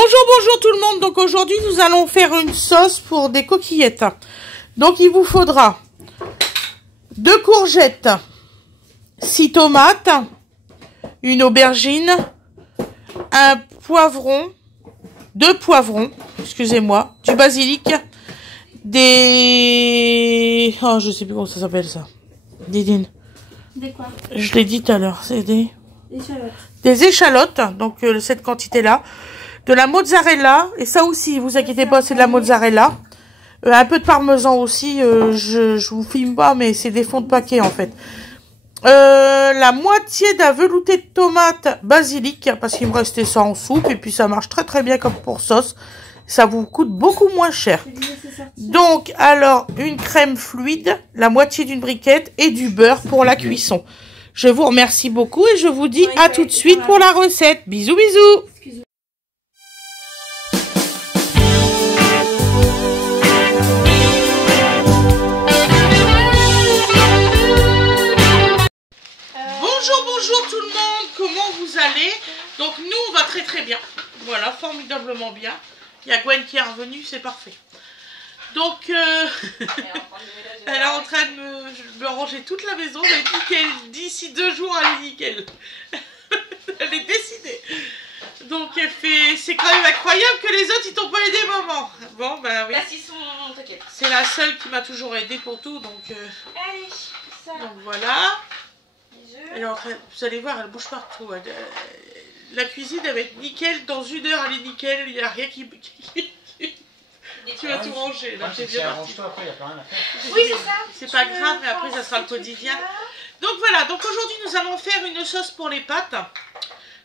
Bonjour tout le monde. Donc aujourd'hui nous allons faire une sauce pour des coquillettes. Donc il vous faudra 2 courgettes, 6 tomates, une aubergine, un poivron, 2 poivrons, excusez-moi, du basilic, des... Oh, je sais plus comment ça s'appelle ça. Didine. Des quoi? Je l'ai dit tout à l'heure, c'est des... Échalotes. Des échalotes, donc cette quantité-là. De la mozzarella, et ça aussi, vous inquiétez pas, c'est de la mozzarella. Un peu de parmesan aussi, je vous filme pas, mais c'est des fonds de paquet en fait. La moitié d'un velouté de tomate basilic, parce qu'il me restait ça en soupe, et puis ça marche très bien comme pour sauce. Ça vous coûte beaucoup moins cher. Donc, alors, une crème fluide, la moitié d'une briquette, et du beurre pour la cuisson. Je vous remercie beaucoup, et je vous dis à tout de suite pour la recette. Bisous, bisous! Bonjour tout le monde, comment vous allez? Donc nous on va très bien, voilà, formidablement bien. Il y a Gwen qui est revenue, c'est parfait. Donc elle est en train de me ranger toute la maison, elle dit qu'elle d'ici 2 jours elle est nickel. Elle est décidée. Donc elle fait, c'est quand même incroyable que les autres ils t'ont pas aidé maman. Bon ben oui. C'est la seule qui m'a toujours aidé pour tout, donc voilà. Elle est en train, vous allez voir, elle bouge partout. La cuisine elle va être nickel. Dans 1 heure, elle est nickel. Il n'y a rien qui... Tu vas tout ranger. Là, t'es bien parti. Oui, c'est ça. C'est pas grave, mais après, ça sera le quotidien. Donc voilà. Donc aujourd'hui, nous allons faire une sauce pour les pâtes.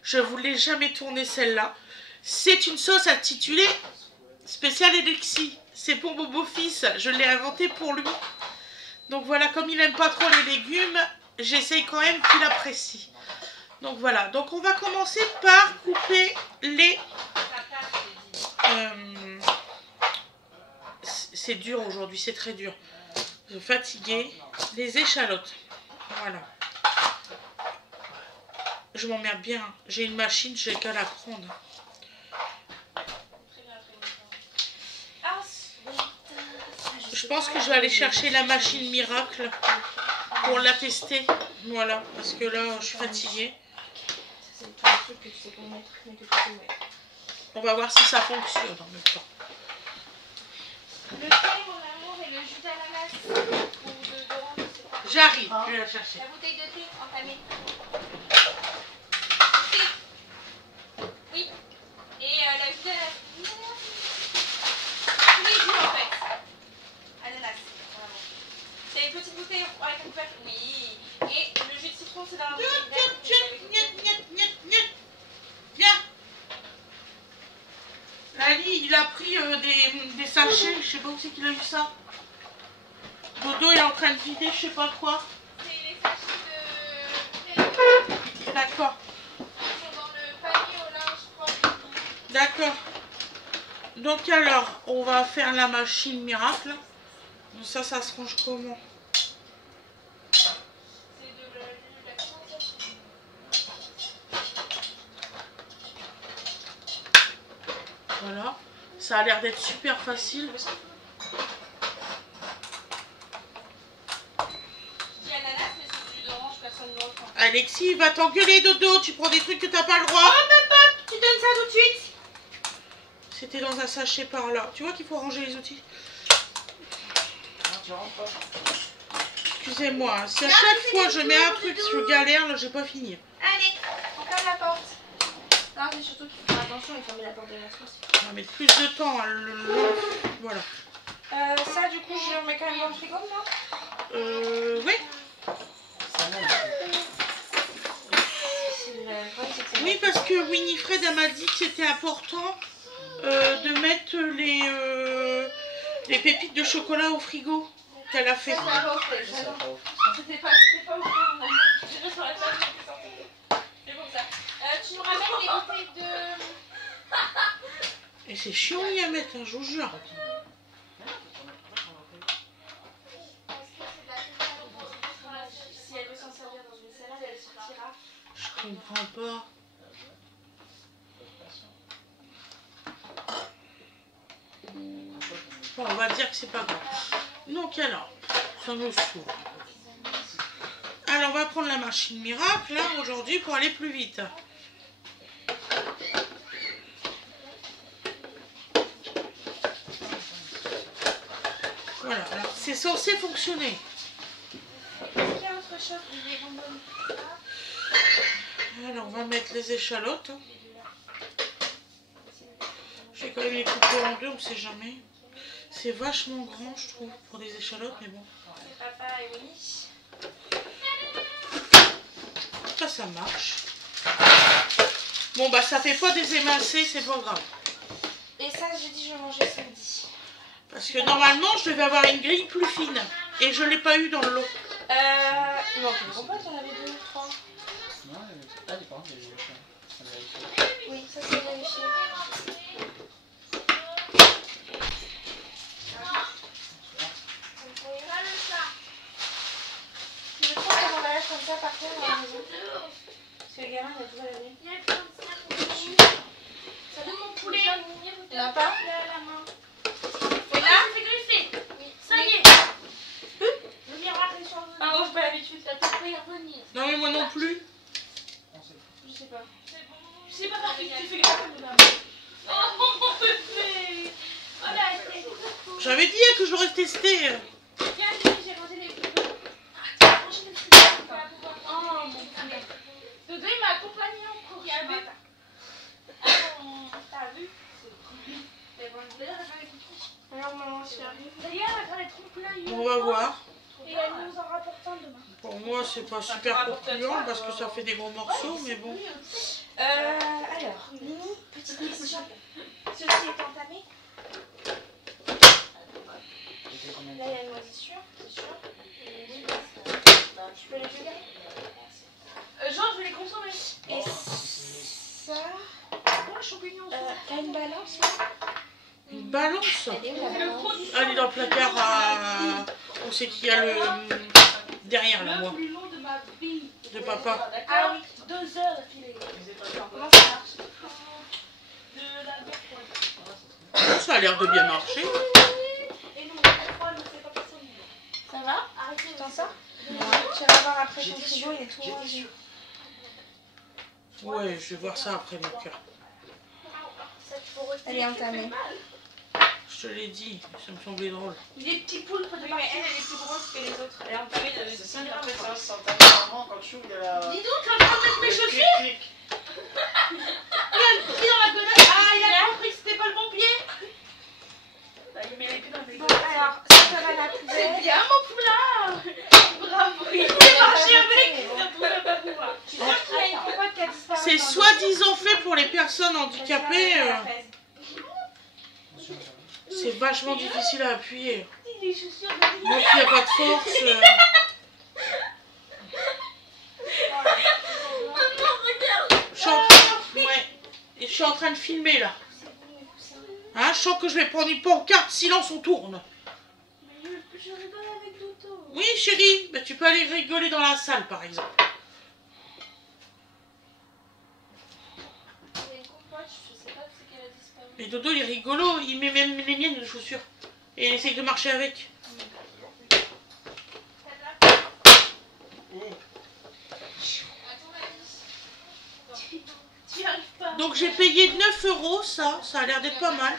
Je ne vous l'ai jamais tournée celle-là. C'est une sauce intitulée spéciale Alexis. C'est pour mon beau-fils. Je l'ai inventée pour lui. Donc voilà, comme il n'aime pas trop les légumes, j'essaye quand même qu'il apprécie. Donc voilà, donc on va commencer par couper les... c'est dur aujourd'hui, c'est très dur. Je suis fatiguée. Les échalotes. Voilà. Je m'emmerde bien. J'ai une machine, j'ai qu'à la prendre. Je pense que je vais aller chercher la machine miracle pour la tester. Voilà, parce que là, je suis fatiguée. On va voir si ça fonctionne en même temps. Le thé, mon amour, et le jus d'ananas ou de J'arrive, je vais la chercher. La bouteille de thé entamée. Oui. Et la jus d'ananas. Tous les jus en fait. Ananas. Vraiment. C'est une petite bouteille avec un couvercle. Oui. Et le jus de citron, c'est dans la bouteille verte. Viens. Ali, il a pris des sachets, je sais pas où c'est qu'il a eu ça. Dodo est en train de vider, je sais pas quoi. C'est les sachets de... D'accord. Ils sont dans le panier au linge, je crois. D'accord. Donc alors, on va faire la machine miracle. Donc ça se range comment? C'est de la condensation. Voilà. Ça a l'air d'être super facile. Alexis, il va t'engueuler Dodo, tu prends des trucs que t'as pas le droit. Hop, tu donnes ça tout de suite. C'était dans un sachet par là. Tu vois qu'il faut ranger les outils. Excusez-moi, si à chaque fois je mets un truc, je galère, là j'ai pas fini. Allez, on ferme la porte. Non, c'est surtout qu'il faut faire attention et fermer la porte de la sauce. On va mettre plus de temps à voilà. Ça, du coup, je mets quand même dans le frigo, non? Oui. Oui, parce que Winifred m'a dit que c'était important de mettre les pépites de chocolat au frigo qu'elle a fait. C'était pas au frigo, on a mis sur la table, c'est pour ça. Tu nous ramènes les bouteilles de... Et c'est chiant à mettre, hein, je vous jure. Si elle veut s'en servir dans une salade, elle sortira. Je comprends pas. Bon, on va dire que c'est pas grave. Donc alors, ça me saoule. Alors, on va prendre la machine miracle, là, aujourd'hui, pour aller plus vite. Voilà, alors c'est censé fonctionner. Alors, on va mettre les échalotes. Je vais quand même les couper en deux, on ne sait jamais. C'est vachement grand, je trouve, pour des échalotes, mais bon. Papa et Winnie. Ça marche. Bon, bah, ça fait pas des émincés, c'est pas grave. Et ça, j'ai dit, je vais manger samedi. Parce que normalement, je devais avoir une grille plus fine. Et je ne l'ai pas eu dans le lot. Non, je ne comprends pas, t'en avais 2 ou 3. Non, ça dépend. Oui, ça c'est vérifié. Tu veux trop faire l'emballage comme ça par terre à la maison? Parce que le gamin, il a tout à laver. Ça donne mon poulet. Il n'a pas? Et là, c'est greffé. Ça y est. Le miroir est sur le. Pardon, j'ai pas l'habitude. Ça peut pas y revenir. Non, mais moi non plus. Je sais pas. Je sais pas par qui tu fais grave comme ça. Oh mon bébé. Voilà, c'est tout. J'avais dit que je l'aurais testé. Viens, j'ai rangé les bébés. Ah, rangé les bébés. Oh mon poulet. Dodo, il m'a accompagné en cours. Ce matin. T'as vu? C'est bon. D'ailleurs, elle avait compris. Alors, maman, je suis arrivée. D'ailleurs, elle trompe-l'œil. On va voir. Et elle nous en rapporte un demain. Pour moi, c'est pas super concluant parce que ça fait des gros morceaux, mais bon. Alors, Mini, petite question. Ceci est entamé. Là, il y a une moisissure, c'est sûr. Tu peux les jeter? Jean, je vais les consommer. Et ça, Oh, les champignons. t'as une balance? Une balance. Elle est où la balance? Elle est dans le placard à... On sait qu'il y a le... Derrière, là, Le moi. plus long de ma vie. De papa. Ah oui, 2 heures d'affilée. Comment ça marche? De la beurre. Ça a l'air de bien marcher. Et non, la froide, ne fait pas personne. Ça va? Arrêtez, Tu t'en sors? Tu vas voir après ton frigo, il est tout rangé. Ouais, je vais voir ça après, mon cœur. Elle est entamée. Je te l'ai dit, ça me semblait drôle. Des petits poulpes de Oui, mais elle est plus grosse que les autres. Elle est entamée de C'est 5 grammes, mais ça s'entame vraiment quand tu ouvres la. Dis donc, tu vas pas mettre mes chaussures? Il y a le pied dans la gonade. Ah, il a compris que c'était pas le bon pied. Bah, il met les pieds dans les Bon, alors, ça va à la poubelle. C'est bien mon poulain. Bravo. Il peut marcher avec. Ça pourrait pas pouvoir. Tu sais qu'il y a une popote qui a disparu. C'est soi-disant fait pour les personnes handicapées. C'est vachement difficile à appuyer. Les chaussures de Donc il n'y a pas de force. Je suis en train... Ouais. Et je suis en train de filmer là. Hein, je sens que je vais prendre une pancarte, silence, on tourne. Mais je rigole avec Dodo. Oui chérie, bah, tu peux aller rigoler dans la salle par exemple. Il y a une compote, je sais pas où c'est qu'elle a disparu. Mais Dodo il est rigolo, il met même les miennes de chaussures. Et il essaye de marcher avec. Tu y arrives pas. Donc j'ai payé 9 €, ça a l'air d'être pas mal.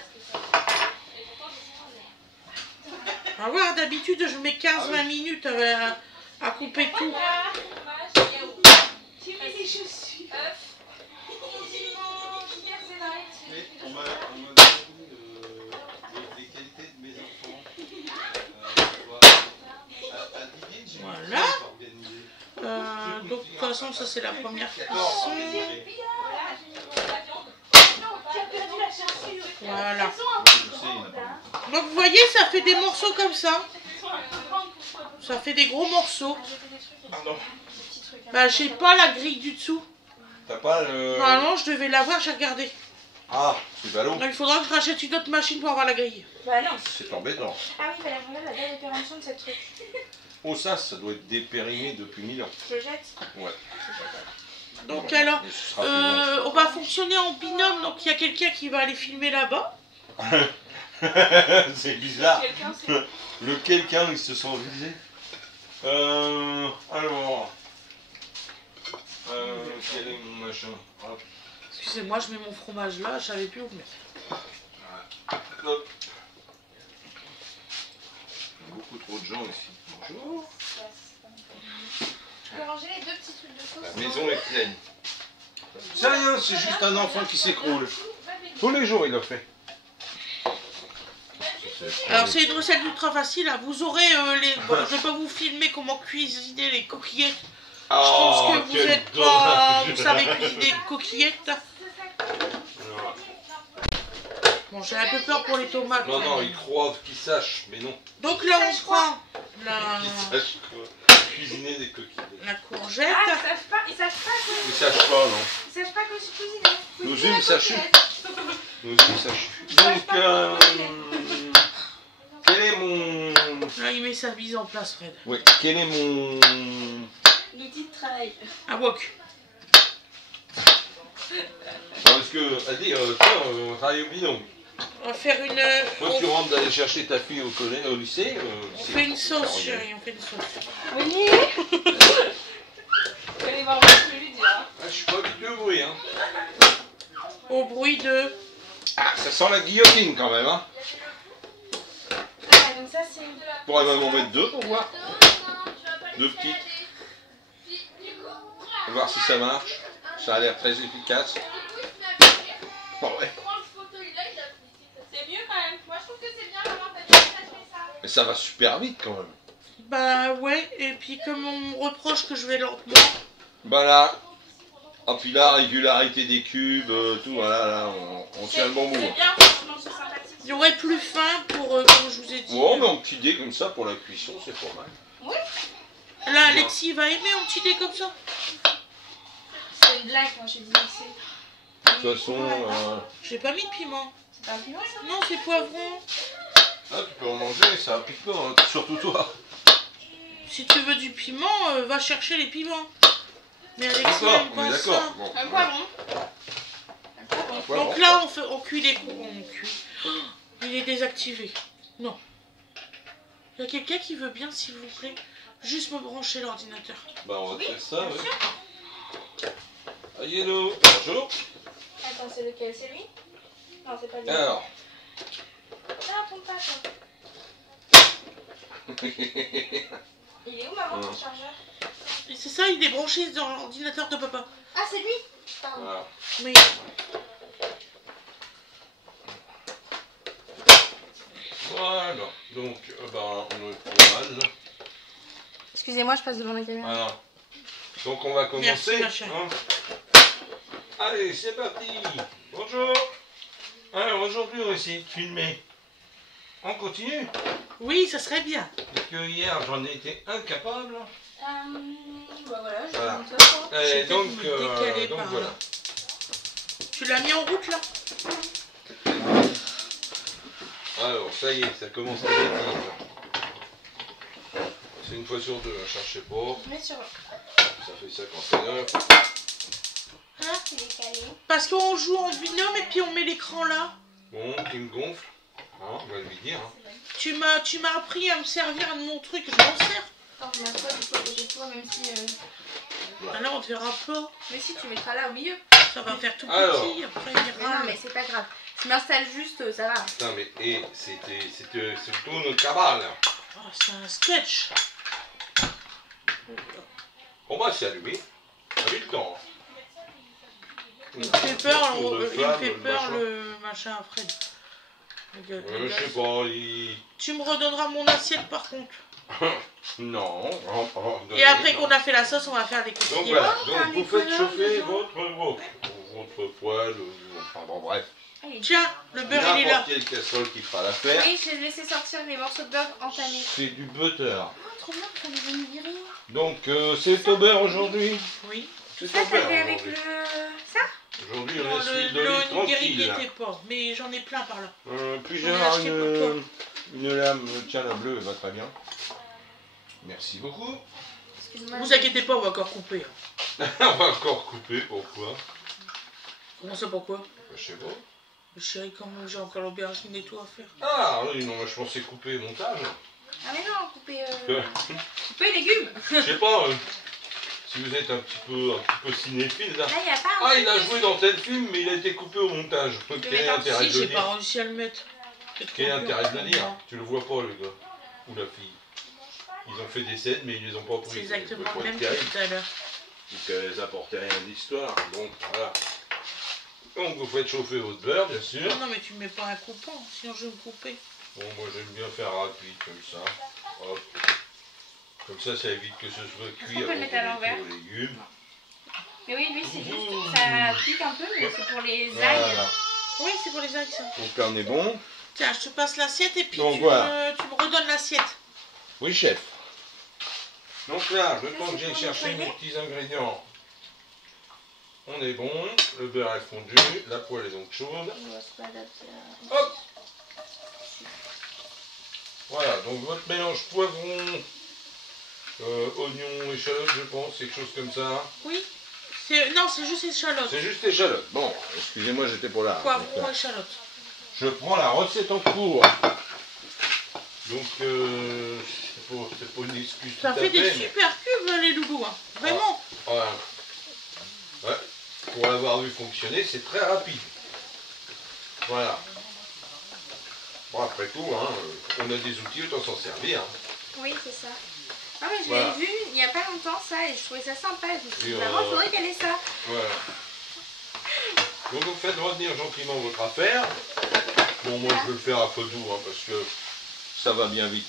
À voir, d'habitude je mets 15-20 minutes à couper tout. Tu mets des chaussures. Mais on m'a demandé les qualités de mes enfants. À Divine, j'ai Voilà. organisé. Donc de toute façon ça c'est la première cuisson. Tu as perdu la chaussure. Voilà. Je sais, il y en a pas. Donc vous voyez ça fait des morceaux comme ça. Ça fait des gros morceaux. Pardon. Bah j'ai pas la grille du dessous. T'as pas le. Normalement je devais l'avoir, j'ai regardé. Ah, c'est ballot. Donc il faudra que je rachète une autre machine pour avoir la grille. Bah non. C'est embêtant. Ah oui, il fallait regarder la date de péremption de cette truc. Oh, ça doit être dépérimé depuis 1000 ans. Je jette. Ouais. Donc alors, Et ce sera plus long. on va fonctionner en binôme, donc il y a quelqu'un qui va aller filmer là-bas. C'est bizarre. Quelqu'un, c'est... Le quelqu'un, ils se sont visés. Alors. Quel est mon machin? Hop. Excusez-moi, je mets mon fromage là, je savais plus où le mettre. Hop. Beaucoup trop de gens ici. Bonjour. Je peux ranger les 2 petits trucs de sauce. La maison est pleine. C'est rien, c'est juste un enfant qui s'écroule. Tous les jours, il le fait. Alors c'est une recette ultra facile, hein. Vous aurez les... Bon, je vais pas vous filmer comment cuisiner les coquillettes. Je pense que vous êtes pas... Vous savez cuisiner les coquillettes. Bon, j'ai un peu peur pour les tomates. Non, non, ils croient qu'ils sachent, mais non. Donc là, on prend la... Qu'ils sachent quoi. Cuisiner des coquillettes. la courgette. Ah, ils savent pas que... Ils sachent pas, non. Ils savent pas que je cuisine. Nos humes sachent. Nos humes sachent. Donc, quel est mon... Là, il met sa mise en place, Fred. Oui, quel est mon... L'outil de travail. Un wok. Parce que, à dire, tiens, on travaille au bidon. On va faire une... Toi, tu rentres d'aller chercher ta fille au collège, au lycée. On fait une sauce, chérie, on fait une sauce. Oui. Vous allez voir, je vais lui dire. Ah, je suis pas habitué au bruit, hein. Au bruit de... Ah, ça sent la guillotine quand même, hein. Ah, donc ça, c'est... On pourrait même en mettre 2 pour voir. 2 petites. On va voir si ça marche. Ça a l'air très efficace. Bon, ouais. C'est mieux quand même. Moi, je trouve que c'est bien, maman, t'as bien attaché ça. Mais ça va super vite quand même. Bah ouais, et puis comme on me reproche que je vais lentement... Voilà. Ah, puis la régularité des cubes, tout, voilà, là, on tient le bon bout. C'est bien, franchement, c'est sympathique. Il y aurait plus fin pour, comme je vous ai dit... Bon, mais un petit dé comme ça pour la cuisson, c'est pas mal. Là, Alexis va aimer un petit dé comme ça. C'est une blague, moi, j'ai dit c'est... De toute façon, J'ai pas mis de piment. C'est pas un piment, ça? Non, c'est poivron. ah, tu peux en manger, ça pique pas, hein, surtout toi. Si tu veux du piment, va chercher les piments. Mais Alexis D'accord, aime on est pas d'accord. ça. Bon. Un poivron. Donc là, on cuit les... On cuit. Oh, il est désactivé. Non. Il y a quelqu'un qui veut bien, s'il vous plaît, juste me brancher l'ordinateur. Bah, on va te faire ça, oui. Ah, hello, bonjour. Attends, c'est lequel? C'est lui? Non, c'est pas lui. Alors. Non, tombe pas, toi. Il est où, maman, ton chargeur? Et c'est ça, il est branché dans l'ordinateur de papa. Ah, c'est lui? Pardon. Voilà. Oui. Voilà. Donc, bah, on est pas mal. Excusez-moi, je passe devant la caméra. Voilà. Donc, on va commencer. Merci, ma chérie. Hein. Allez, c'est parti. Bonjour. Alors, aujourd'hui, on va essayer de filmer. On continue. Oui, ça serait bien. Parce que hier, j'en ai été incapable. Bah voilà, je Voilà. monte ça. Et J'ai donc, peut-être me décaler par voilà. là. Tu l'as mis en route là? Alors, ça y est, ça commence à être. C'est une fois sur deux, hein, cherchez pas. Mais sur... Ça fait 59. Hein, il est calé. Parce qu'on joue en binôme et puis on met l'écran là. Bon, il me gonfle. Hein, on va lui dire. Hein. Tu m'as appris à me servir de mon truc, je m'en sers. Oh, je mets pas du coup à côté de toi, même si... Ah là, on te verra pas. Mais si, tu mettras là au milieu. Ça va faire tout Alors. petit, après il Mais ira. non, mais c'est pas grave. Je m'installe juste, ça va. Putain, mais c'était tout notre cabale. Oh, c'est un sketch. Bon, bah, c'est allumé. On a eu le temps. Il me fait peur, Tour de il me flamme, fait peur machin. le machin à Fred. Le gars- le Je gars- sais pas, il... Tu me redonneras mon assiette par contre. Non. Et après qu'on a fait la sauce, on va faire des Donc coquillettes. voilà, Oh, donc un vous faites Nicolas, chauffer dedans. votre poêle, enfin bon bref, Tiens, le beurre il est là. n'importe quelle casserole qui fera l'affaire. Oui, je l'ai laissé sortir les morceaux de beurre entamés. C'est du butter. Oh, trop bien, qu'on les a mis virés. Donc c'est au beurre aujourd'hui. Oui. C'est Ça, au t'as beurre fait avec aujourd'hui. le... Ça? Aujourd'hui on Non, laisse le l'huile d'olive onigiri n'y tranquille. était pas, mais j'en ai plein par là. Puis J'en ai j'ai acheté pour toi. une lame, tiens la bleue elle va très bien. Merci beaucoup. Excuse-moi. Vous inquiétez pas, on va encore couper. On va encore couper, pourquoi? Comment ça, pourquoi? Je sais pas. Chérie, comme j'ai encore l'aubergine et tout à faire. Ah oui, non, moi je pensais couper montage. Ah mais non, couper Que- légumes. Je sais pas, si vous êtes un petit peu cinéphile là. Là, il n'y a pas un Ah, il a joué dans tel film, mais il a été coupé au montage. Quel est l'intérêt Si, de le j'ai pas dire? réussi à le mettre. Quel est l'intérêt de le dire? Tu le vois pas, le gars. Ou la fille. Ils ont fait des scènes, mais ils les ont pas prises. C'est exactement Ça le doit même être que terrible. tout à l'heure. Donc elles apportaient rien d'histoire. Donc voilà. Donc vous faites chauffer votre beurre, bien sûr. Non, mais tu mets pas un coupant, sinon je vais me couper. Bon, moi j'aime bien faire rapide comme ça. Hop. Comme ça évite que ce soit cuit qu'on peut le avant mettre à qu'on l'envers? mette aux légumes. Mais oui, lui, c'est juste, ça pique un peu, mais c'est pour les ails. Voilà. Oui, c'est pour les ails, ça. Donc là on est bon. Tiens, je te passe l'assiette et puis Donc, tu voilà. me redonnes l'assiette. Oui, chef. Donc là, le temps que c'est j'ai pour cherché nettoyer. mes petits ingrédients, on est bon. Le beurre est fondu, la poêle est donc chaude. Hop. Voilà, donc votre mélange poivron, oignon, échalote, je pense, quelque chose comme ça. Oui. Non, c'est juste échalote. C'est juste échalote. Bon, excusez-moi, j'étais pas là. Poivron, échalote. Je prends la recette en cours. Donc, c'est pas une excuse Ça tout à fait des mais- super cubes, les loulous. Hein. Vraiment. Voilà. Ouais. Pour l'avoir vu fonctionner, c'est très rapide. Voilà. Bon, après tout, hein, on a des outils, autant s'en servir. Hein. Oui, c'est ça. Ah, mais je Voilà. l'avais vu il n'y a pas longtemps, ça, et je trouvais ça sympa. Je me suis dit, Et, vraiment, il faudrait qu'elle ait ça. Voilà. Donc vous faites revenir gentiment votre affaire. Bon, moi je vais le faire à feu doux, hein, parce que ça va bien vite.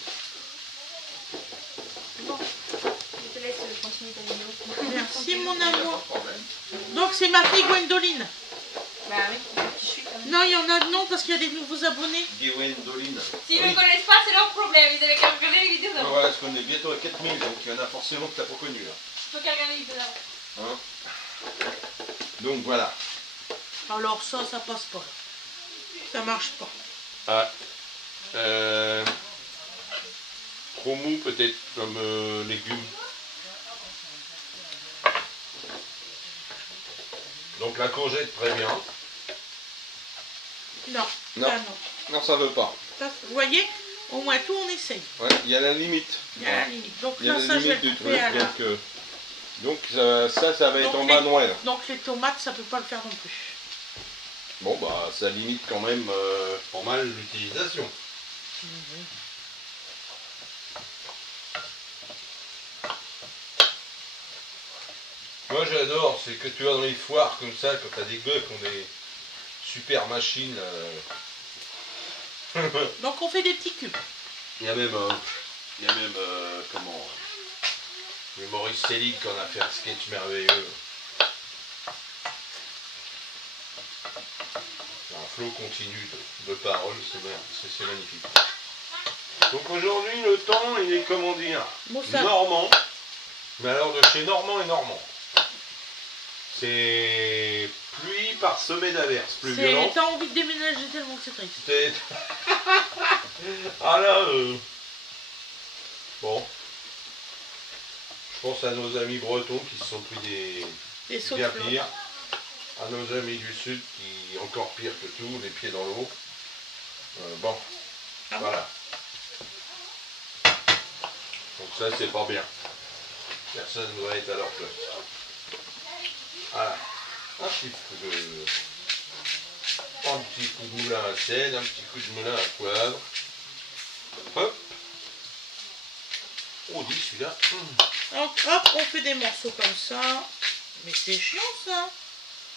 Bon, je te laisse continuer ta vidéo. Merci, mon Pas amour. de problème. Donc, c'est ma fille Gwendoline. Bah oui, je suis quand même. Non, il y en a non, parce qu'il y a des nouveaux abonnés. Gwendoline. S'ils ne me connaissent pas, c'est leur problème. Ils avaient qu'à regarder les vidéos d'avant. Ouais, parce qu'on est bientôt à 4000, donc il y en a forcément que t'as pas connu là. Il faut qu'à regarder les vidéos d'avant. Hein. Donc voilà. Alors, ça passe pas. Ça marche pas. Ah. Trop mou peut-être comme légumes. Donc la courgette très bien. Non. Non. Ah, non. Non, ça veut pas. Ça, vous voyez, au moins tout, on essaye. Ouais, il y a la limite. Il y a la limite. Donc Il y a là, la ça, je vais limite le du couper truc. à la... Donc ça va être Donc en les- manuel. Donc les tomates, ça peut pas le faire non plus. Bon bah ça limite quand même pas mal l'utilisation. Moi j'adore, c'est que tu vas dans les foires comme ça, quand tu as des gars qui ont des super machines. Donc on fait des petits cubes. Il y a même, comment, le Maurice Selig qui en a fait un sketch merveilleux. Un flot continu de paroles, c'est magnifique. Donc aujourd'hui le temps il est comment dire, Maussade. normand, mais alors de chez Normand et Normand. C'est pluie parsemée d'averses, plus violentes. T'as envie de déménager tellement que c'est triste. C'est- Ah là, bon, je pense à nos amis bretons qui se sont pris Des sauts bien de flotte. pire, à nos amis du sud qui encore pire que tout, les pieds dans l'eau. Bon, Ah bon. voilà. Donc ça c'est pas bien. Personne ne doit être à leur place. Voilà. Un petit coup de moulin à sel, un petit coup de moulin à poivre. Hop. On dit celui-là. Donc hop, on fait des morceaux comme ça. Mais c'est chiant ça.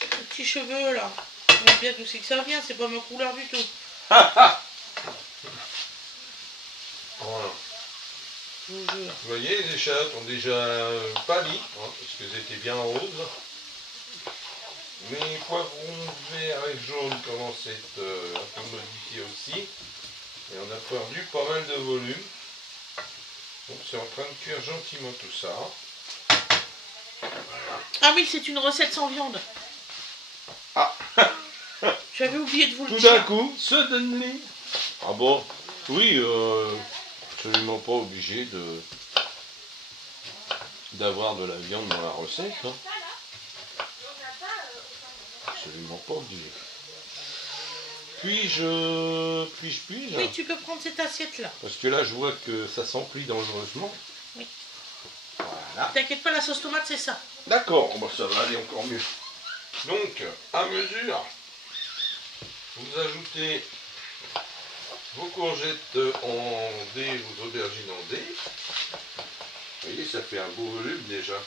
Les petits cheveux là. On voit bien d'où c'est que ça vient, c'est pas ma couleur du tout. Voilà. Je vous jure. Vous voyez, les échalotes ont déjà pâli, hein, parce qu'elles étaient bien roses. Mes poivrons verts et jaunes commencent à être un peu modifiés aussi. Et on a perdu pas mal de volume. Donc c'est en train de cuire gentiment tout ça. Ah oui, c'est une recette sans viande. Ah. J'avais oublié de vous le Tout dire. d'un coup, suddenly. Ah bon? Oui, absolument pas obligé d'avoir de la viande dans la recette. Hein. Absolument pas obligé. Puis-je Oui, tu peux prendre cette assiette-là. Parce que là, je vois que ça s'emplit dangereusement. Oui. Voilà. T'inquiète pas, la sauce tomate, c'est ça. D'accord, bon, ça va aller encore mieux. Donc, à mesure, vous ajoutez vos courgettes en dés, vos aubergines en dés. Vous voyez, ça fait un beau volume déjà.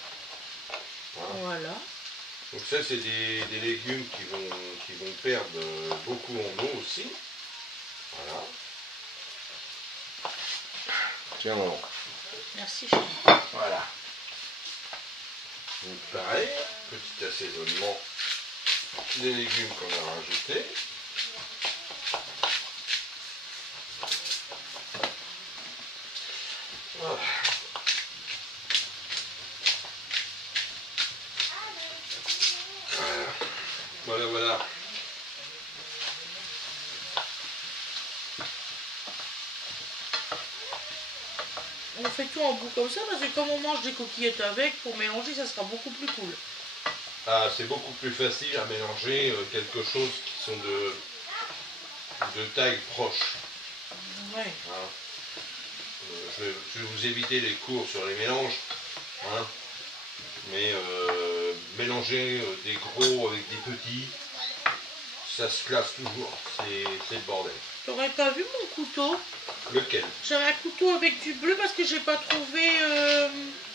Voilà. Donc ça, c'est des légumes qui vont perdre beaucoup en eau aussi. Voilà. Tiens, maman. Merci, chérie. Voilà. Donc pareil, petit assaisonnement des légumes qu'on a rajoutés. Voilà. Voilà, voilà. On fait tout en bout comme ça parce que comme on mange des coquillettes avec, pour mélanger, ça sera beaucoup plus cool. Ah, c'est beaucoup plus facile à mélanger quelque chose qui sont de taille proche. Ouais. Hein. Je vais vous éviter les cours sur les mélanges. Hein. Mais mélanger des gros avec des petits, ça se classe toujours. C'est le bordel. T'aurais pas vu mon couteau? Lequel? J'avais un couteau avec du bleu parce que j'ai pas trouvé...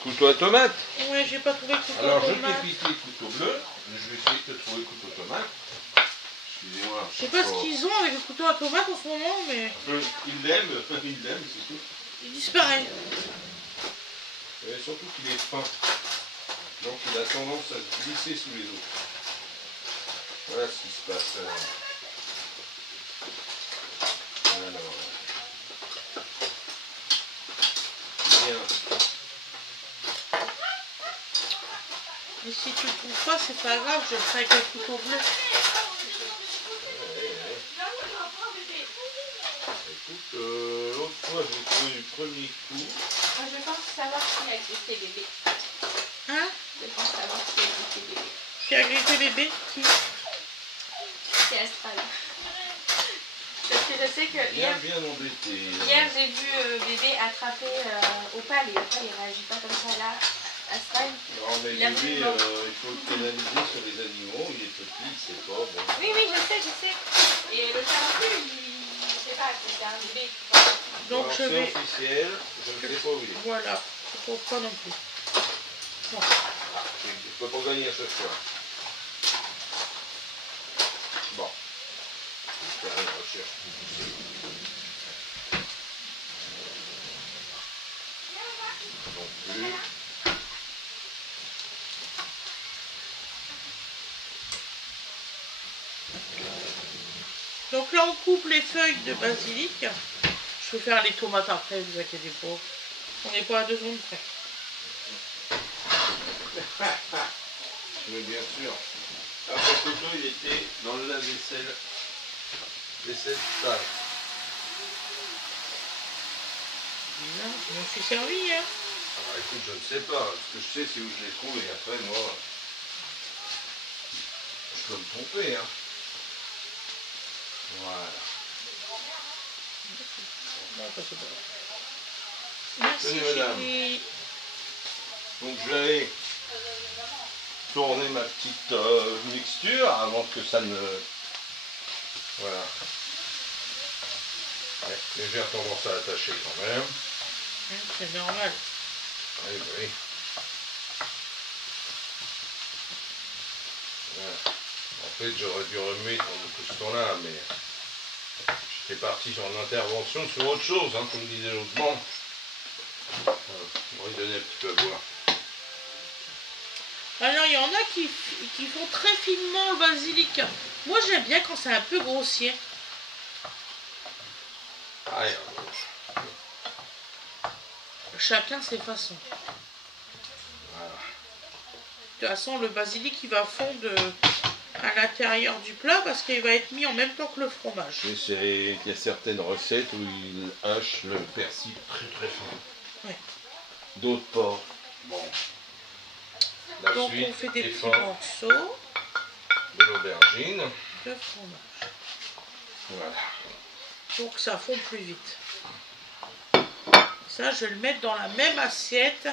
Couteau à tomate. Ouais, j'ai pas trouvé couteau Alors à je tomate. t'ai piqué couteau bleu, je vais essayer de te trouver couteau tomate. Excusez-moi. Je sais pas ce qu'ils ont avec le couteau à tomate en ce moment, mais Il l'aime, c'est tout. il disparaît. Et surtout qu'il est fin. Donc il a tendance à se glisser sous les autres. Voilà ce qui se passe. Alors. Bien. Et si tu le trouves pas, c'est pas grave, je le ferai avec le couteau bleu. Écoute, l'autre fois j'ai trouvé du premier coup. Moi, je pense savoir qui a grillé bébé. Hein? Je pense savoir qui a grillé bébé. Qui a grillé bébé? Qui? C'est Astral. Parce que je sais que Bien embêté. hier j'ai vu bébé attraper Opal et Opal il réagit pas comme ça là. Astral. Non mais Il a bébé, voulu il faut le pénaliser sur les animaux, il est petit, il sait pas. Bon. Oui, je sais. Et le chat non plus, il sait pas, c'est un bébé. Donc Alors, je c'est vais... officiel, je ne sais pas où il est. Voilà, je trouve pas non plus. Bon. Ah, je ne peux pas gagner à chaque fois. Bon. Je vais faire une recherche. Non plus. Donc là on coupe les feuilles de basilic. Je vais faire les tomates après, vous inquiétez pas. On n'est pas à 2 secondes près. Mais bien sûr. Après photo, il était dans le lave-vaisselle. Vaisselle sale. Là, je m'en suis servi, hein. Alors écoute, je ne sais pas. Ce que je sais, c'est où je l'ai trouvé. Après, moi, je peux me tromper, hein. Voilà. Non, ça c'est pas grave. Merci, Tenez, madame. chérie. Donc je vais tourner ma petite mixture avant que ça ne... Voilà. Ouais, légère tendance à attacher quand même. C'est normal. Oui, oui. Voilà. En fait, j'aurais dû remuer tout ce temps-là, mais j'étais parti sur une intervention sur autre chose, hein, comme disait l'autre banc. On va lui donner un petit peu à boire. Alors il y en a qui font très finement le basilic. Moi j'aime bien quand c'est un peu grossier. Allez, Chacun ses façons. voilà. De toute façon le basilic il va fondre à l'intérieur du plat parce qu'il va être mis en même temps que le fromage. Il y a certaines recettes où ils hachent le persil très très fin. Ouais. D'autres pas. Bon. La Donc suite on fait des est petits fin morceaux de l'aubergine. de fromage. Voilà. Pour que ça fonde plus vite. Ça, je vais le mettre dans la même assiette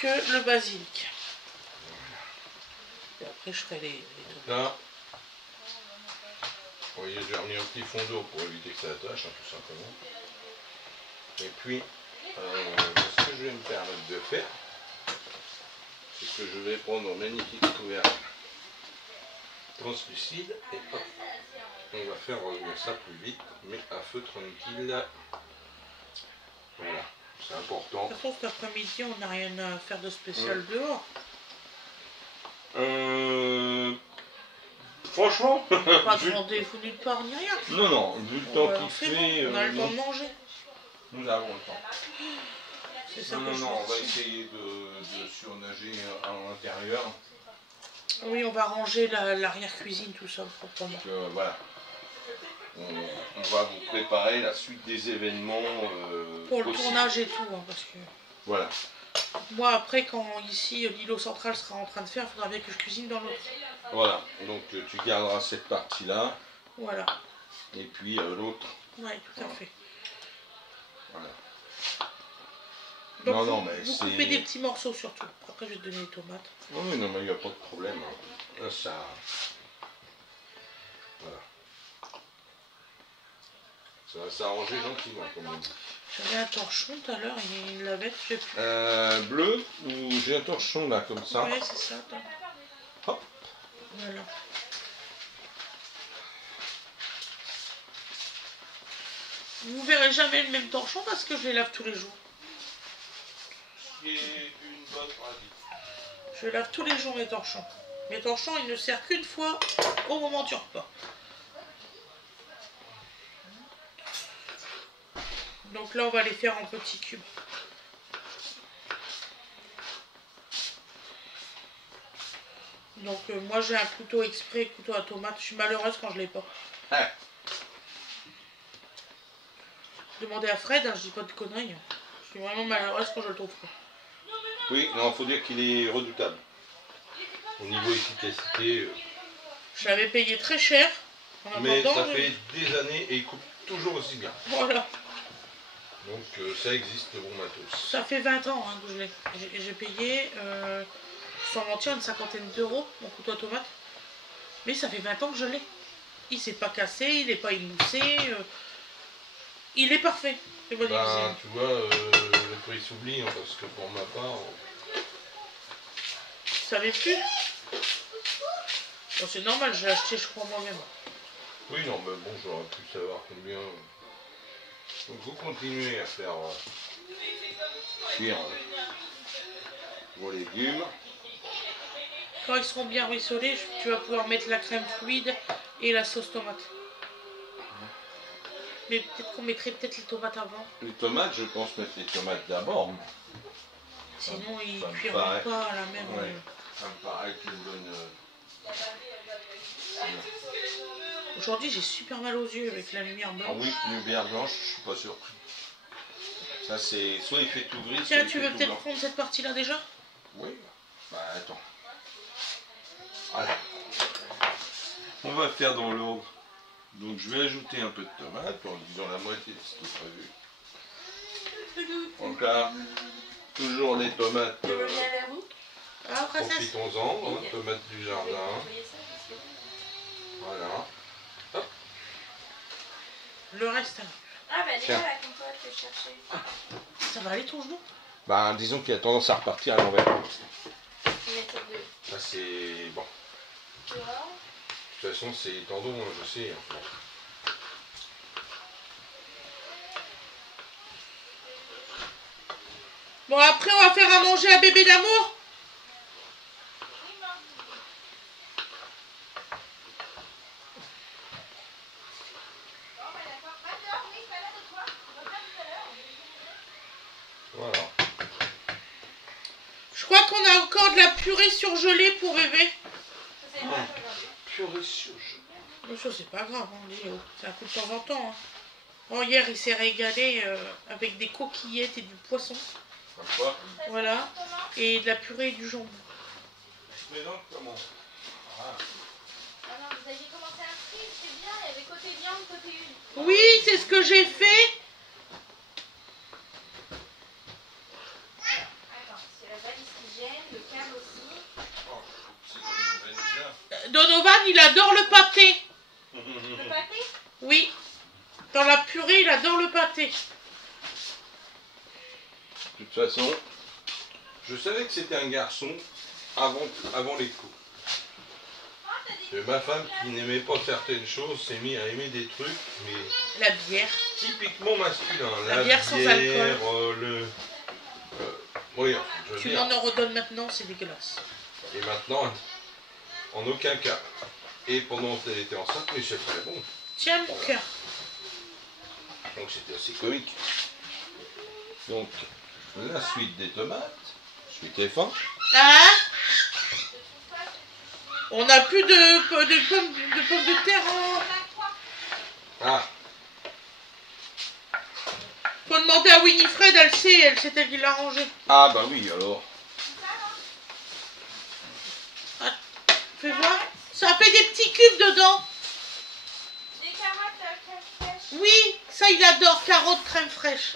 que le basilic. Et après, je ferai les Là, vous voyez, j'ai remis un petit fond d'eau pour éviter que ça attache, hein, tout simplement. Et puis, ce que je vais me permettre de faire, c'est que je vais prendre un magnifique couvercle translucide et hop, on va faire revenir ça plus vite, mais à feu tranquille. Voilà, c'est important. De toute façon, cet après-midi, on n'a rien à faire de spécial dehors. Franchement, Pas de rendez-vous nulle part ni rien. non, non, vu le temps qu'il fait, on a le temps de manger. nous avons le temps. C'est ça Non, que je on va pense. essayer de surnager à l'intérieur. Oui, on va ranger l'arrière-cuisine, tout ça, proprement. Donc, voilà. On va vous préparer la suite des événements. Pour le possibles. tournage et tout, hein, parce que... Voilà. Moi, après, quand ici, l'îlot central sera en train de faire, il faudra bien que je cuisine dans l'autre. Voilà. Donc tu garderas cette partie-là. Voilà. Et puis l'autre. Oui, tout à fait. Voilà. Donc, non, non, mais vous c'est... coupez des petits morceaux surtout. Après, je vais te donner les tomates. Oui, non, mais il n'y a pas de problème. Là, ça... Voilà. Ça va s'arranger gentiment, comme on dit. J'avais un torchon tout à l'heure, et une lavette, je sais plus. Bleu ou j'ai un torchon là, comme ça. Oui, c'est ça. Attends. Hop. Voilà. Vous verrez jamais le même torchon parce que je les lave tous les jours. Qui est une bonne pratique. Je lave tous les jours mes torchons. Mes torchons, ils ne servent qu'une fois au moment du repas. Donc là, on va les faire en petits cubes. Donc moi, j'ai un couteau exprès, couteau à tomate. Je suis malheureuse quand je l'ai pas. Ah. Demandez à Fred, hein, je dis pas de conneries. Je suis vraiment malheureuse quand je le trouve pas. Oui, non, faut dire qu'il est redoutable. Au niveau efficacité. Je l'avais payé très cher. En Mais attendant, ça fait des années et il coupe toujours aussi bien. Voilà. Donc ça existe le bon matos. Ça fait 20 ans hein, que je l'ai. J'ai payé, sans mentir, une cinquantaine d'euros, mon couteau à tomate. Mais ça fait 20 ans que je l'ai. Il s'est pas cassé, il n'est pas émoussé. Il est parfait. C'est bonne Ben, tu vois, le prix s'oublie, hein, parce que pour ma part... Tu savais plus? Bon, c'est normal, je l'ai acheté, je crois, moi-même. Oui, non, mais bon, j'aurais pu savoir combien... Donc vous continuez à faire cuire vos légumes. Quand ils seront bien ruisselés, tu vas pouvoir mettre la crème fluide et la sauce tomate. Mais peut-être qu'on mettrait peut-être les tomates avant. Les tomates, je pense mettre les tomates d'abord. Sinon, ils ça me cuiront paraît. pas à la même... Ouais. Ça me paraît une bonne... Aujourd'hui, j'ai super mal aux yeux avec la lumière Ah blanche. oui, lumière blanche, je suis pas surpris. Ça c'est... Soit il fait tout gris, Tiens, soit il tu fait veux tout peut-être blanc. prendre cette partie-là déjà? Oui. Bah attends. Voilà. On va faire dans l'ordre. Donc je vais ajouter un peu de tomate en disant la moitié de ce qui est prévu. Donc là, toujours les tomates. Je reviens vers vous. Ah, princesse. Profitons-en, hein, tomates du jardin. Vous voyez ça, parce que- Voilà. Le reste, Ah bah déjà Tiens. la compote que je cherchais. ça va aller ton genou? Bah disons qu'il a tendance à repartir à l'envers. Je vais mettre deux. Ça c'est... Bon. Tu vois. De toute façon c'est tendon, hein, je sais. Hein. Bon, après, on va faire à manger à bébé d'amour. Voilà. Je crois qu'on a encore de la purée surgelée pour bébé. Je sais pas aujourd'hui. Purée surgelée. Mais ça, c'est pas grave, hein, Léo. C'est un coup de temps en temps. Hein. Oh, hier, il s'est régalé avec des coquillettes et du poisson. Comme quoi? Voilà. Et de la purée et du jambon. Mais donc comment? Ah. Ah non, vous aviez commencé à l'épicerie, c'était bien, il y avait côté viande, côté huile. Oui, c'est ce que j'ai fait. Attends, c'est la valise qui gêne, le câble aussi. Oh, c'est une nouvelle Donovan, il adore le pâté. Le pâté? Oui. Dans la purée, il adore le pâté. De toute façon, je savais que c'était un garçon avant les coups. Ma femme qui n'aimait pas certaines choses s'est mise à aimer des trucs, mais La bière. typiquement masculins. La bière sans alcool. Oui, je veux Tu dire. m'en en redonnes maintenant, c'est dégueulasse. Et maintenant, en aucun cas. Et pendant qu'elle était enceinte, mais c'est très bon. Tiens mon cœur. Donc c'était assez comique. Donc, la suite des tomates, suite F1. Hein? On n'a plus de pommes de terre. Hein. Ah, Faut demander à Winifred, elle sait, c'est elle qui l'a rangé. ah bah oui, alors. Fais voir. Ça fait des petits cubes dedans. Des carottes crème fraîche. Oui, ça il adore, carottes crème fraîche.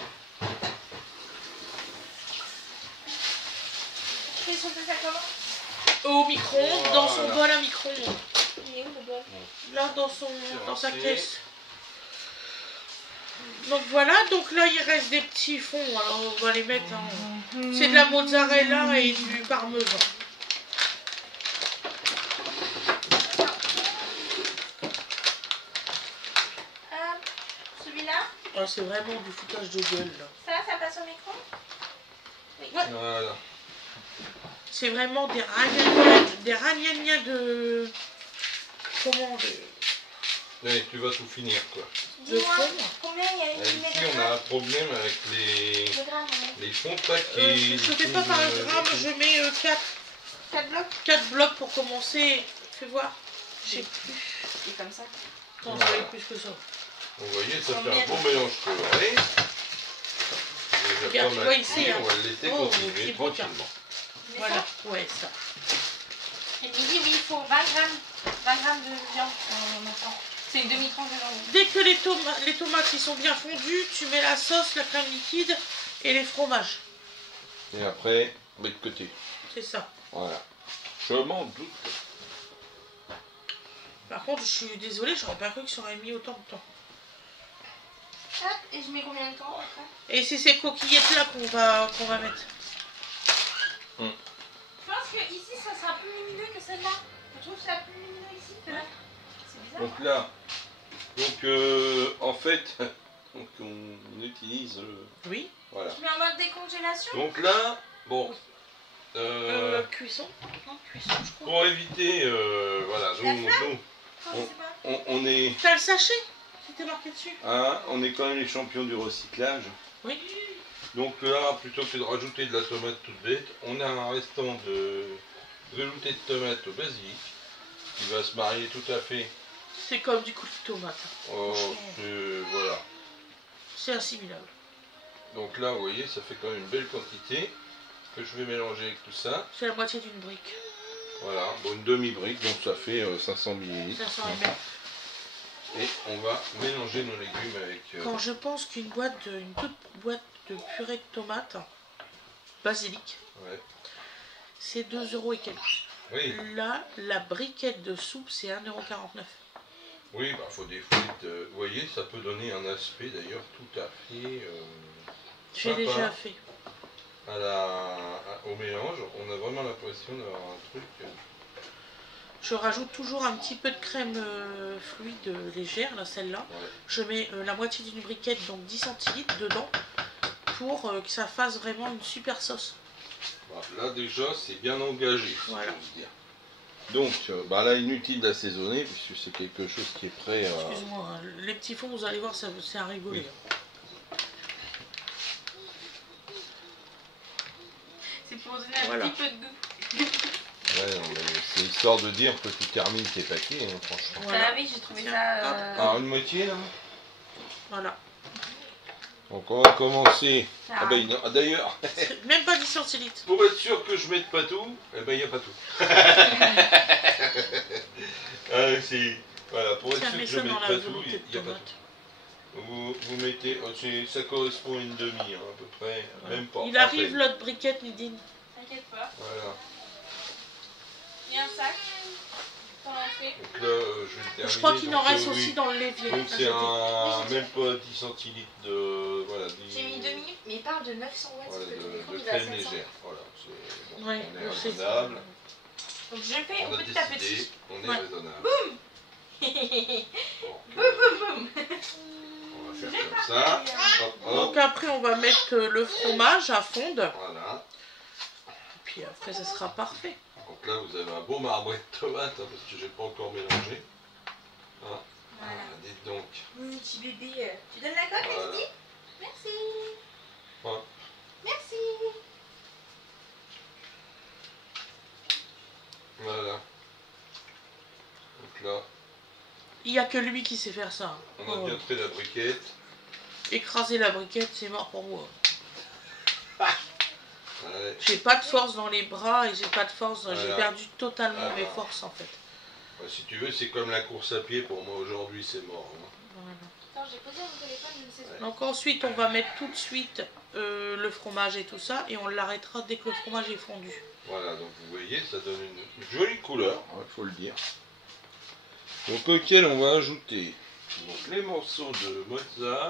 Et on fait ça comment? Au micro-ondes, dans son Voilà. bol à micro-ondes. Il est où le bol? Là, dans sa lancé. caisse. Donc voilà, donc là il reste des petits fonds, alors on va les mettre en... C'est de la mozzarella et du parmesan. Celui-là? Oh, c'est vraiment du foutage de gueule là. Ça passe au micro? Voilà. C'est vraiment des ragnagnas de... Comment Allez, tu vas tout finir quoi. Dis-moi, fond. combien il y a une Ici, on a un problème avec de grammes? les fonds de paquet. je fais pas par gramme, je mets 4 blocs? 4 blocs pour commencer. Fais voir. Je sais plus. Et comme ça? Non, Voilà. ça va être plus que ça. Vous voyez, ça fait Combien un beau mélange coloré. Et la Regarde, tu pomme vois à ici, cuire, hein. on va le laisser Oh, continuer c'est beau, tiens. tranquillement. Voilà, ouais, ça. Et midi, oui, il faut 20 grammes de viande en montant. C'est une demi-tranche de viande. Dès que les tomates ils sont bien fondues, tu mets la sauce, la crème liquide et les fromages. Et après, on met de côté. C'est ça. Voilà. Je m'en doute. Par contre, je suis désolée, j'aurais pas cru que ça aurait mis autant de temps. Hop, et je mets combien de temps après? Et c'est ces coquillettes là qu'on va mettre. Je pense que ici ça sera plus lumineux que celle-là. Je trouve ça plus lumineux ici que là. C'est bizarre. Donc là, en fait, donc on utilise. Oui. Voilà. Je mets en mode décongélation. Donc là, bon. Cuisson. Non, cuisson, je crois. Pour éviter, voilà, nous, Je sais pas. on est, T'as le sachet? C'était marqué dessus. hein, on est quand même les champions du recyclage. Oui. Donc là, plutôt que de rajouter de la tomate toute bête, on a un restant de velouté de tomate au basilic qui va se marier tout à fait. C'est comme du coulis de tomate. Voilà. C'est assimilable. Donc là, vous voyez, ça fait quand même une belle quantité que je vais mélanger avec tout ça. C'est la moitié d'une brique. Voilà, bon, une demi-brique, donc ça fait 500 ml. 500 ml. Et on va mélanger nos légumes avec... Quand je pense qu'une toute boîte de purée de tomates, basilic, ouais. c'est 2 € et quelques. Oui, Là, la briquette de soupe, c'est 1,49 €. oui, bah faut des frites. Vous voyez, ça peut donner un aspect d'ailleurs tout à fait J'ai sympa déjà fait. au mélange. On a vraiment l'impression d'avoir un truc... Je rajoute toujours un petit peu de crème fluide légère, là, celle-là. ouais. Je mets la moitié d'une briquette, donc 10 centilitres dedans, pour que ça fasse vraiment une super sauce. Voilà, là déjà, c'est bien engagé, si Voilà. j'ose dire. Donc, bah là, inutile d'assaisonner, puisque c'est quelque chose qui est prêt à... Excuse-moi, hein, les petits fonds, vous allez voir, c'est à rigoler. Oui. C'est pour donner un Voilà. petit peu de goût. Ouais, non, mais c'est histoire de dire que tu termines tes paquets, hein, franchement. Voilà. Ah oui, j'ai trouvé Tiens, ça. Alors, une moitié, là. Voilà. Donc, on va commencer... Ça Ah ben, d'ailleurs, Même pas 10 centilitres. pour être sûr que je mette pas tout, eh ben, il n'y a pas tout. Ah, voilà, pour être Tiens, sûr mets que je ça ne dans mette la pas tout, volonté il de n'y a pas tomate. tout. Vous mettez, ça correspond à une demi, hein, à peu près, même pas. Il arrive l'autre briquette, Nidine. T'inquiète pas. Voilà. Il y a un sac. T'en as fait. Donc là, je vais le terminer. Je crois qu'il en donc, reste oui. aussi dans le l'évier. Donc à c'est jeter. même pas 10 centilitres de... Voilà, J'ai mis 2 minutes, mais il parle de 900 watts. voilà, parce que ton micro, de il va à crème 700. légère. Voilà, c'est bon, Ouais, on est c'est ça. raisonnable. Donc je fais On a petit à décidé, petit. on est Ouais. raisonnable. Boum Bon, on va faire comme ça. Hop, hop. Donc après, on va mettre le fromage à fondre. Voilà. Et puis après, ça sera parfait. Donc là, vous avez un beau marbré de tomates, hein, parce que j'ai pas encore mélangé. Hein. Voilà. Dites donc. Petit bébé. Tu donnes la coque, Voilà. Lydie? Merci. Ouais. Merci. Voilà. Donc là, Il n'y a que lui qui sait faire ça. on a bien trait la briquette. Écraser la briquette, c'est mort pour moi. Ouais. J'ai pas de force dans les bras et j'ai pas de force. J'ai Voilà. perdu totalement Voilà. mes forces en fait. Ouais, si tu veux, c'est comme la course à pied. Pour moi, aujourd'hui, c'est mort. Hein. Voilà. Attends, j'ai posé mon téléphone, je ne sais pas. Donc ensuite, on va mettre tout de suite le fromage et tout ça. Et on l'arrêtera dès que le fromage est fondu. Voilà, donc vous voyez, ça donne une jolie couleur, il faut le dire. Donc auquel on va ajouter donc, les morceaux de mozza,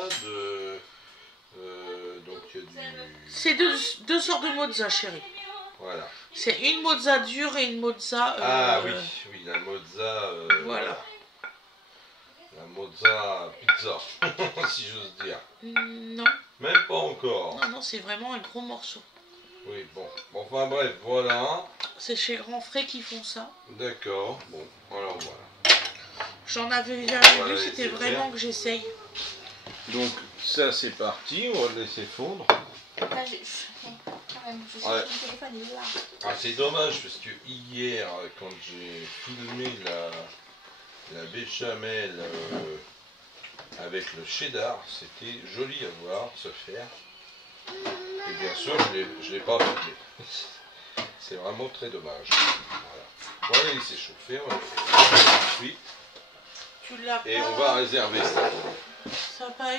donc il y a du... C'est deux sortes de mozza, chérie. Voilà. C'est une mozza dure et une mozza... Ah oui, oui, la mozza... Voilà. La mozza pizza, si j'ose dire. Non, Même pas encore. non, non, c'est vraiment un gros morceau. Oui, bon. Enfin bref, voilà. C'est chez Grand Frais qui font ça. D'accord, bon, alors voilà. J'en avais jamais Voilà, vu, c'était c'est vraiment vert. que j'essaye. Donc ça c'est parti, on va le laisser fondre. Là, quand même, je sais Ouais. que mon téléphone est là. Ah, c'est dommage parce que hier, quand j'ai filmé la béchamel avec le cheddar, c'était joli à voir se faire. Et bien sûr, je l'ai pas filmé. C'est vraiment très dommage. Voilà. Voilà, il s'est chauffé, on va le faire tout de suite. Tu l'as Et pas... on va réserver ça. Ça n'a pas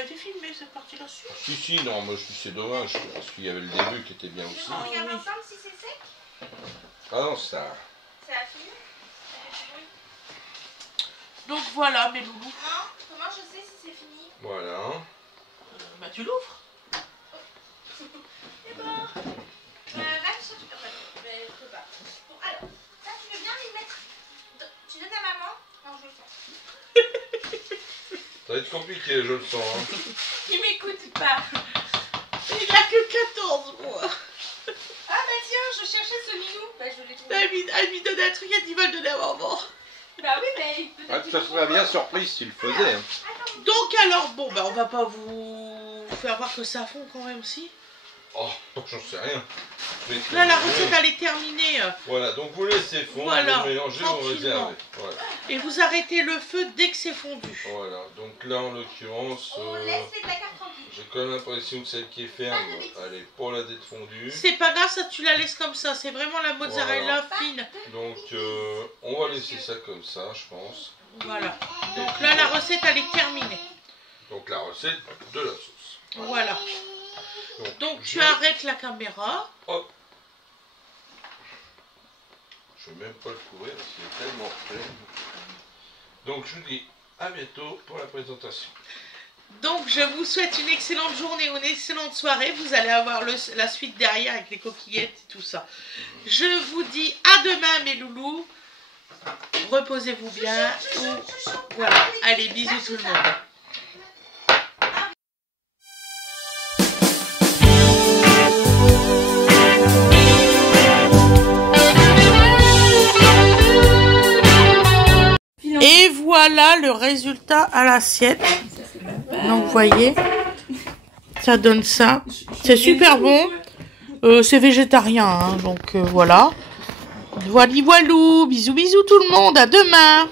été filmé cette partie-là dessus. Si, si, non, moi je dis c'est dommage parce qu'il y avait le début qui était bien aussi. On regarde oui. ensemble si c'est sec. Ah non, ça. Ça a fini. Ça fait du bruit. Donc voilà mes loulous. Non, comment je sais si c'est fini? Voilà. Bah tu l'ouvres. C'est bon. Va me chercher. Je peux pas. Bon, alors, ça, tu veux bien les mettre. Tu donnes à maman? Non, je le sens. Ça va être compliqué, je le sens. Hein. Il m'écoute pas. Il a que 14 mois. Ah bah tiens, je cherchais ce minou. Bah je l'ai trouvé. Elle lui donne un truc, elle dit va le donner à maman. Bah oui, mais peut-être. Ça serait bien surprise s'il le faisait. Hein. Donc alors bon bah on va pas vous faire voir que ça fond quand même si. Oh, j'en sais rien. Je vais Là la essayer. recette elle est terminée. Voilà, donc vous laissez fondre, Voilà, vous mélangez, vous tranquillement. réservez. Voilà. Et vous arrêtez le feu dès que c'est fondu. Voilà, donc là en l'occurrence, On laisse les placards tranquilles. j'ai quand même l'impression que celle qui est ferme, elle est pas la dette fondue. C'est pas grave, ça tu la laisses comme ça. C'est vraiment la mozzarella Voilà. fine. Donc on va laisser ça comme ça, je pense. Voilà. Donc là la recette elle est terminée. Donc la recette de la sauce. Voilà. Donc tu je- arrêtes la caméra. Hop. Je vais même pas le couvrir parce qu'il est tellement frais. Donc je vous dis à bientôt pour la présentation. Donc je vous souhaite une excellente journée ou une excellente soirée. Vous allez avoir la suite derrière avec les coquillettes et tout ça. Je vous dis à demain mes loulous. Reposez-vous bien. Voilà. Allez, bisous tout le monde. Et voilà le résultat à l'assiette. Donc vous voyez, ça donne ça. C'est super bon. C'est végétarien, hein, donc voilà. Voilà, voilou. Bisous, bisous tout le monde. À demain.